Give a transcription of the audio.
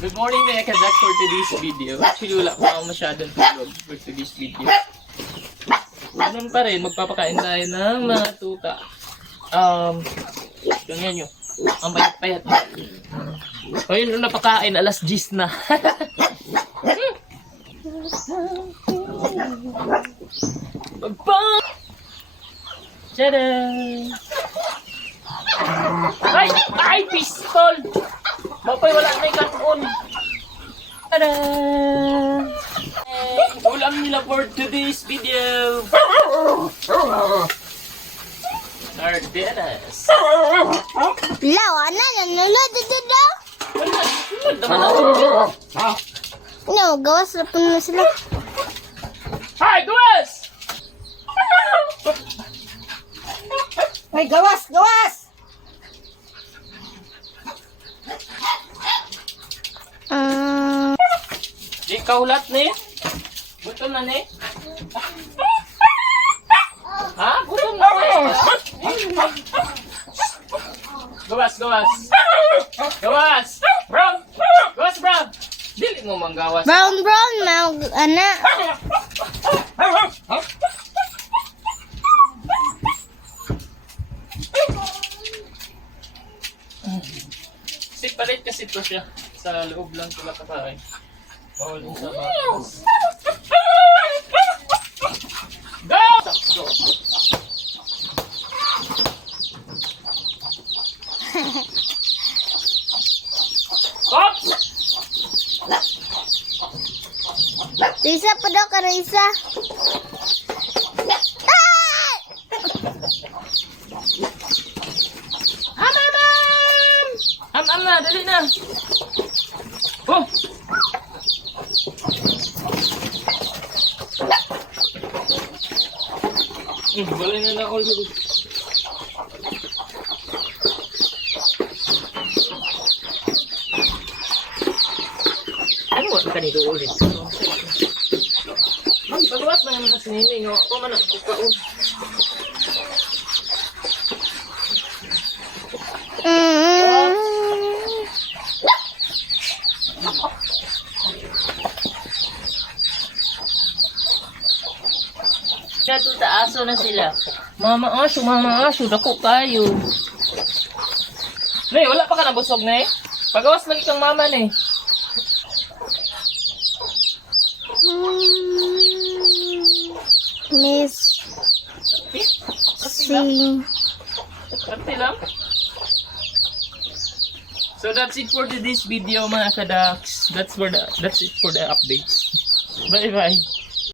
Good morning mga kadak for today's video. Actually wala pa ako masyadong tulog for today's video. Ganun pa rin, magpapakain tayo ng mga tuta. Ganyan nyo. Ang payat-payat na. So yun nung napakain, alas 10 na. Pagpang! Tcharam! Ay! Pistol! Mapay, wala na yung kanon. Tada! Ulam nila for today's video. Sardinas. Lawa na, nanulod dito daw. Wala naman ako. No, gawas na po na sila. Hi, gawas! Ay, gawas! Gawas! Di kaulat ni? Gutom na ni? Ha? Gutom na ni? Gawas, gawas. Gawas! Bro! Gawas, bro! Dili mo manggawas. Brown, anak. Kasi palit kasi ito siya. Sa loob lang sila kakain. Bawal yung sa bakas. Go! Go! Ops! Risa pa daw ka, Risa. Am na, dali na. Oh! Balay na na all dito. Ano mo ka nito ulit? Pagawas na naman sa sinini. Ako man ang kukaon. Kato sa aso na sila. Mama aso, dako kayo. Nay, wala pa ka nabusog, Nay? Pagawas lagi kang mama, Nay. Miss Sing. Kati lang. So that's it for today's video mga kadaks. That's it for the updates. Bye bye.